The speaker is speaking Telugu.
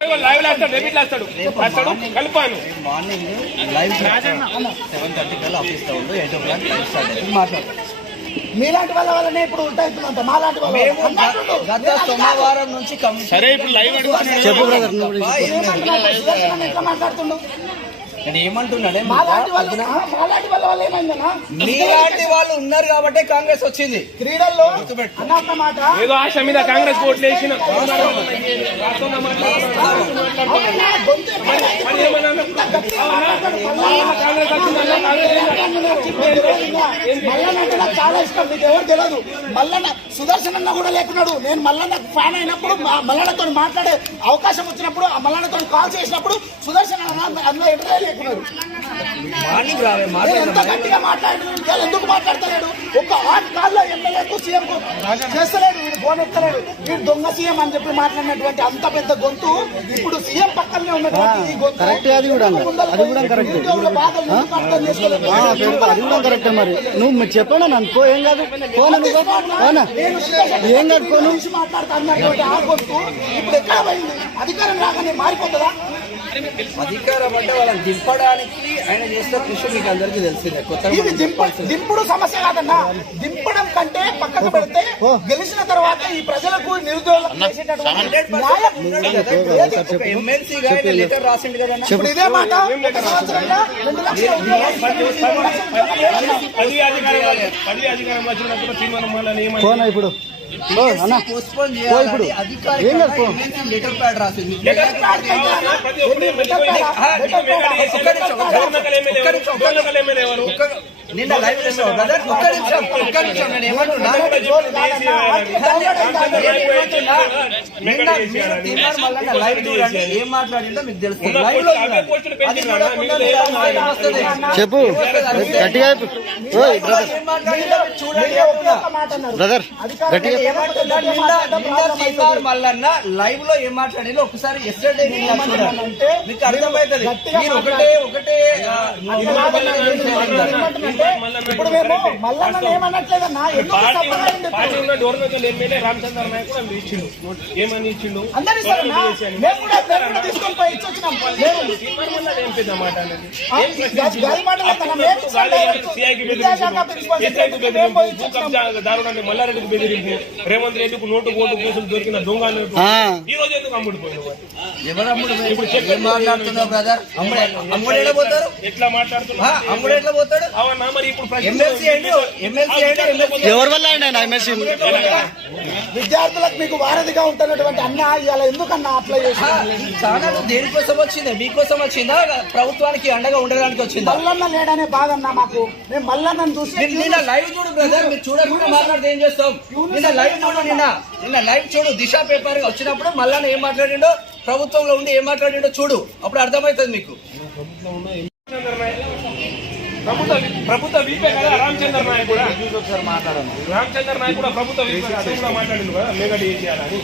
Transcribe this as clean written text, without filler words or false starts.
లైవ్ లాస్తాడు డెబిట్ లాస్తాడు కలిపాను మార్నింగ్ లైవ్ 7:30 కల్లా ఆఫీస్ లో ఉండు 8 o'clock లైవ్ స్టార్ట్ అవుతుంది మాట్లాడతాం. మీలాంటి వల్లనే ఇప్పుడు ఉంటాయి మాలాంటి గత సోమవారం నుంచి సరే ఇప్పుడు లైవ్ చెప్పు బ్రదర్ ఎట్లా మాట్లాడుతుండు నేను ఏమంటున్నాడే మాలాంటి వల్ల ఏమైందన్నా మీలాంటి వాళ్ళు ఉన్నారు కాబట్టి కాంగ్రెస్ వచ్చింది. క్రీడల్లో అన్న మాట ఏదో ఆశ మీద కాంగ్రెస్ ఓట్లు వేసిన చాలా ఇష్టం. మీకు ఎవరు తెలియదు. మల్లన్న సుదర్శన్ అన్న కూడా లేకున్నాడు. నేను మల్లన్న ఫ్యాన్ అయినప్పుడు మల్లన్నతో మాట్లాడే అవకాశం వచ్చినప్పుడు ఆ మల్లన్నతో కాల్ చేసినప్పుడు సుదర్శన్ అందులో ఎంటర్ లేకున్నాడు. ఎంత గట్టిగా మాట్లాడుతున్నాడు, ఎందుకు మాట్లాడతలేడు? ఒక ఆర్ట్ కాల్లో ఎమ్మెల్యేకు సీఎం చేస్తలేడు. వీడు ఫోన్ ఎత్తలేడు. వీడు దొంగ సీఎం అని చెప్పి మాట్లాడినటువంటి అంత పెద్ద గొంతు ఇప్పుడు సీఎం పక్కనే ఉన్నటువంటి ఈ గొంతు అది కూడా కరెక్టే. మరి నువ్వు చెప్పాను అనుకో, ఏం కాదు ఏం కాదు పోను మాట్లాడుతున్నటువంటి ఆ గొంతు ఇప్పుడు ఎక్కడ పోయింది? అధికారం రాగానే మారిపోతుందా? అధికారం అంటే వాళ్ళని దింపడానికి ఆయన చేస్తే కృషి మీకు అందరికీ తెలిసిందే. దింపుడు సమస్య కాదన్నా. దింపడం కంటే పక్కకు పెడితే గెలిచిన తర్వాత ఈ ప్రజలకు నిరుద్యోగులకు ఎమ్మెల్సీ లెటర్ రాసిండు కదా. ఇప్పుడు ఇదే మాట పోనా ఇప్పుడు పోస్ట్పోన్ చేయాలి. లెటర్ ప్యాడ్ రాసింది. నిన్న లైవ్ చేసావు బ్రదర్. ఒక్క నిమిషం నేను ఏమంటున్నా, లైవ్ చూడండి ఏం మాట్లాడిందో మీకు తెలుస్తుంది. లైవ్ లో చెప్పు గట్టిగా బ్రదర్ గట్టిగా మల్లన్న లైవ్ లో ఏం మాట్లాడిందో ఒకసారి ఎస్టర్డే మీకు అర్థమవుతుంది. మీరు ఒకటే ఇప్పుడు మేము మల్లన్న ఏమనట్లేదన్నా. రామచంద్ర నాయకుడు ఇచ్చిండు. ఏమని ఇచ్చిండు? అందరూ తీసుకొని పోయి ఇచ్చొచ్చినాం. మల్లారెడ్డికి బెదిరింపు, రేవంత్ రెడ్డికి నోటు ఓటు కేసులు దొరికిన దొంగ ఈ రోజు ఎందుకు అమ్ముడిపోయింది? ఎవరు అమ్ముడు? ఇప్పుడు మాట్లాడుతున్నావు బ్రదర్. అమ్ముడు ఎట్లా పోతారు? ఎట్లా మాట్లాడుతున్నా? అమ్ముడు ఎట్లా పోతాడు? అవునా? మరి ఇప్పుడు ఎవరి వల్ల ఆయన ఎమ్మెల్సీ విద్యార్థులకు మీకు వారధిగా ఉంటున్నటువంటి అన్న ఇవాళ ఎందుకన్నా అప్లై చేసి చాలా దేనికోసం వచ్చిందా? మీకోసం వచ్చిందా? ప్రభుత్వానికి అండగా ఉండడానికి వచ్చిందా? మల్లన్న లేడనే బాధ అన్నా మాకు. మేము మల్లన్నను చూసి నిన్న లైవ్ చూడు బ్రదర్. మీరు చూడకుండా మాట్లాడితే ఏం చేస్తాం? నిన్న లైవ్ చూడు. నిన్న లైవ్ చూడు. దిశ పేపర్ వచ్చినప్పుడు మల్లన్న ఏం మాట్లాడిండో, ప్రభుత్వంలో ఉండి ఏం మాట్లాడిండో చూడు. అప్పుడు అర్థమవుతుంది మీకు. ప్రభుత్వ వీపే కదా రామచంద్ర నాయక్ కూడా. రామచంద్ర నాయక్ కూడా ప్రభుత్వ వీపే మాట్లాడింది కదా, మెగా చేయాలని.